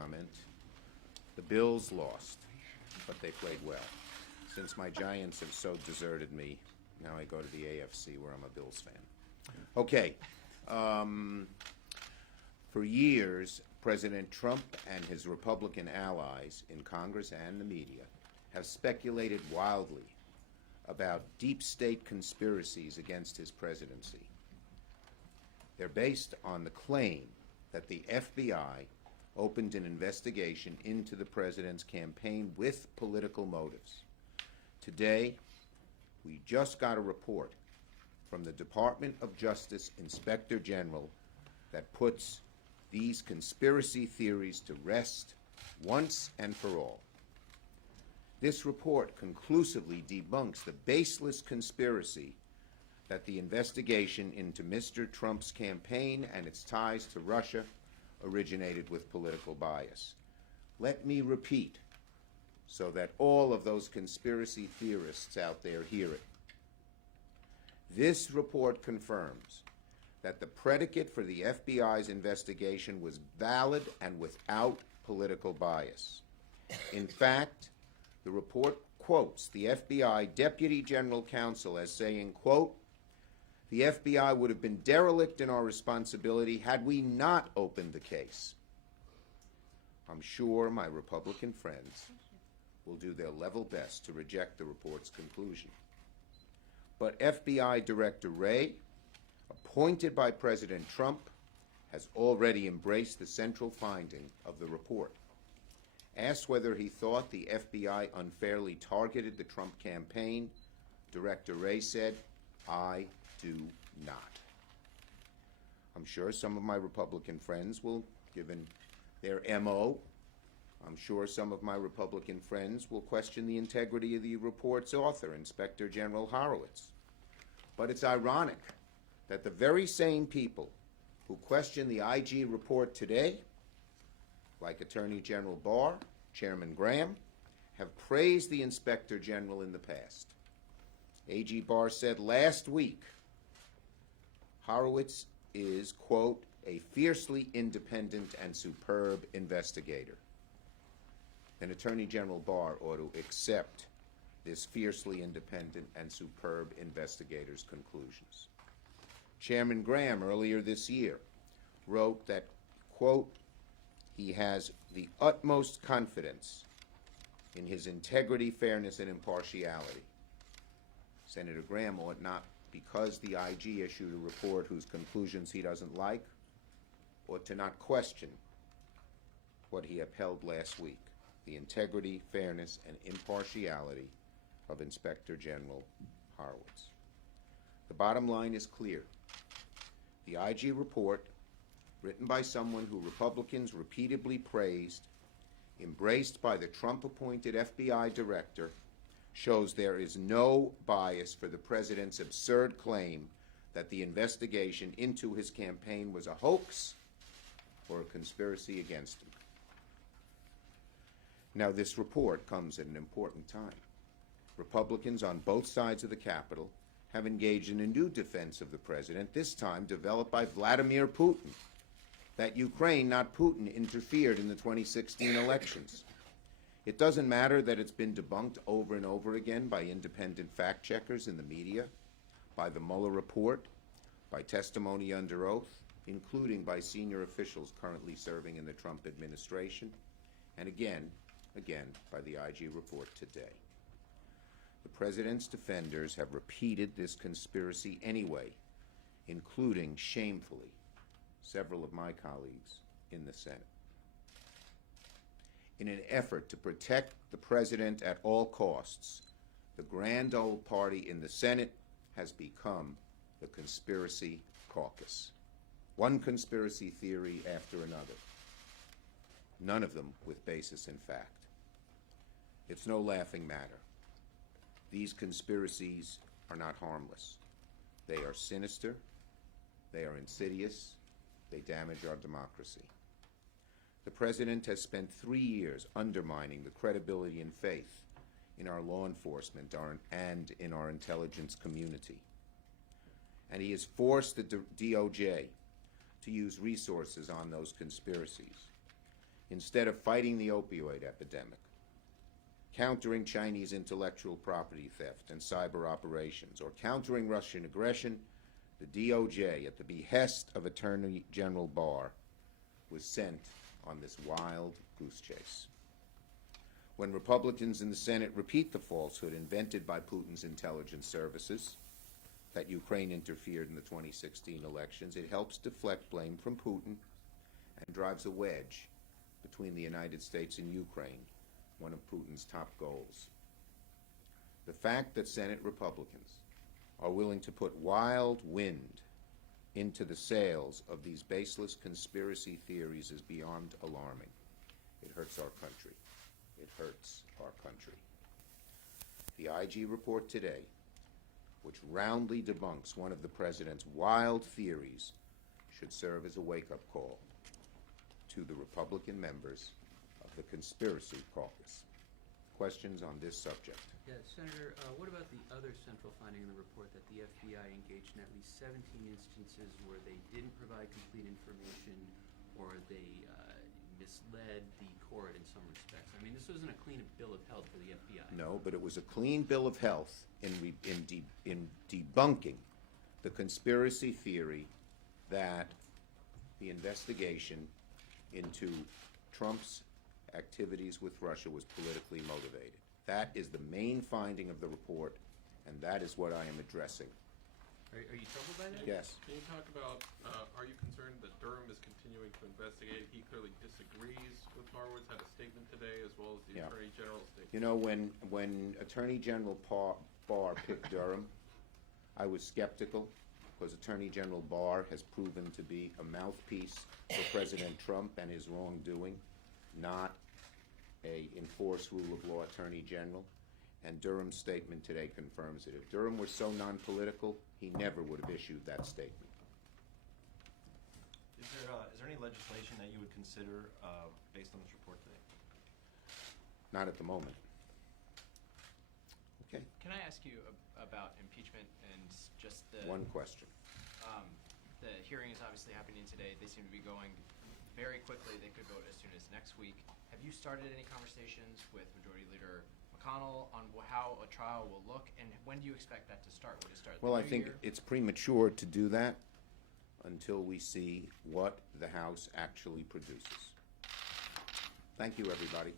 comment. The Bills lost, but they played well. Since my Giants have so deserted me, now I go to the AFC where I'm a Bills fan. Okay. For years, President Trump and his Republican allies in Congress and the media have speculated wildly about deep state conspiracies against his presidency. They're based on the claim that the FBI opened an investigation into the president's campaign with political motives. Today, we just got a report from the Department of Justice Inspector General that puts these conspiracy theories to rest once and for all. This report conclusively debunks the baseless conspiracy that the investigation into Mr. Trump's campaign and its ties to Russia originated with political bias. Let me repeat so that all of those conspiracy theorists out there hear it. This report confirms that the predicate for the FBI's investigation was valid and without political bias. In fact, the report quotes the FBI Deputy General Counsel as saying, quote, "The FBI would have been derelict in our responsibility had we not opened the case." I'm sure my Republican friends will do their level best to reject the report's conclusion. But FBI Director Wray, appointed by President Trump, has already embraced the central finding of the report. Asked whether he thought the FBI unfairly targeted the Trump campaign, Director Wray said, "I do not." I'm sure some of my Republican friends will, given their MO, I'm sure some of my Republican friends will question the integrity of the report's author, Inspector General Horowitz. But it's ironic that the very same people who question the IG report today, like Attorney General Barr, Chairman Graham, have praised the Inspector General in the past. AG Barr said last week, Horowitz is, quote, "a fiercely independent and superb investigator." Then Attorney General Barr ought to accept this fiercely independent and superb investigator's conclusions. Chairman Graham earlier this year wrote that, quote, "he has the utmost confidence in his integrity, fairness, and impartiality." Senator Graham ought not, because the IG issued a report whose conclusions he doesn't like, ought to not question what he upheld last week, the integrity, fairness, and impartiality of Inspector General Horowitz. The bottom line is clear. The IG report, written by someone who Republicans repeatedly praised, embraced by the Trump-appointed FBI director, shows there is no bias for the president's absurd claim that the investigation into his campaign was a hoax or a conspiracy against him. Now, this report comes at an important time. Republicans on both sides of the Capitol have engaged in a new defense of the president, this time developed by Vladimir Putin, that Ukraine, not Putin, interfered in the 2016 elections. It doesn't matter that it's been debunked over and over again by independent fact-checkers in the media, by the Mueller report, by testimony under oath, including by senior officials currently serving in the Trump administration, and again by the IG report today. The president's defenders have repeated this conspiracy anyway, including, shamefully, several of my colleagues in the Senate. In an effort to protect the president at all costs, the grand old party in the Senate has become the conspiracy caucus. One conspiracy theory after another, none of them with basis in fact. It's no laughing matter. These conspiracies are not harmless. They are sinister, they are insidious, they damage our democracy. The president has spent 3 years undermining the credibility and faith in our law enforcement and in our intelligence community. And he has forced the DOJ to use resources on those conspiracies. instead of fighting the opioid epidemic, countering Chinese intellectual property theft and cyber operations, or countering Russian aggression, the DOJ, at the behest of Attorney General Barr, was sent on this wild goose chase. When Republicans in the Senate repeat the falsehood invented by Putin's intelligence services that Ukraine interfered in the 2016 elections, it helps deflect blame from Putin and drives a wedge between the United States and Ukraine, one of Putin's top goals. The fact that Senate Republicans are willing to put wild wind into the sails of these baseless conspiracy theories is beyond alarming. It hurts our country. It hurts our country. The IG report today, which roundly debunks one of the president's wild theories, should serve as a wake-up call to the Republican members of the Conspiracy Caucus. Questions on this subject? Yeah, Senator, what about the other central finding in the report that the FBI engaged in at least 17 instances where they didn't provide complete information or they misled the court in some respects? I mean, this wasn't a clean bill of health for the FBI. No, but it was a clean bill of health in debunking the conspiracy theory that the investigation into Trump's activities with Russia was politically motivated. That is the main finding of the report, and that is what I am addressing. Are you troubled by that? Yes. Can you talk about, are you concerned that Durham is continuing to investigate? He clearly disagrees with Horowitz, had a statement today, as well as the Attorney General's statement. You know, when Attorney General Barr picked Durham, I was skeptical, because Attorney General Barr has proven to be a mouthpiece for President Trump and his wrongdoing, not a enforced rule of law Attorney General. And Durham's statement today confirms it. If Durham were so non-political, he never would have issued that statement. Is there any legislation that you would consider based on this report today? Not at the moment. Okay. Can I ask you about impeachment and just the... One question. The hearing is obviously happening today. They seem to be going very quickly. They could vote as soon as next week. Have you started any conversations with Majority Leader McConnell on how a trial will look, and when do you expect that to start? Would it start Well, I the new think year? it's premature to do that until we see what the House actually produces. Thank you, everybody.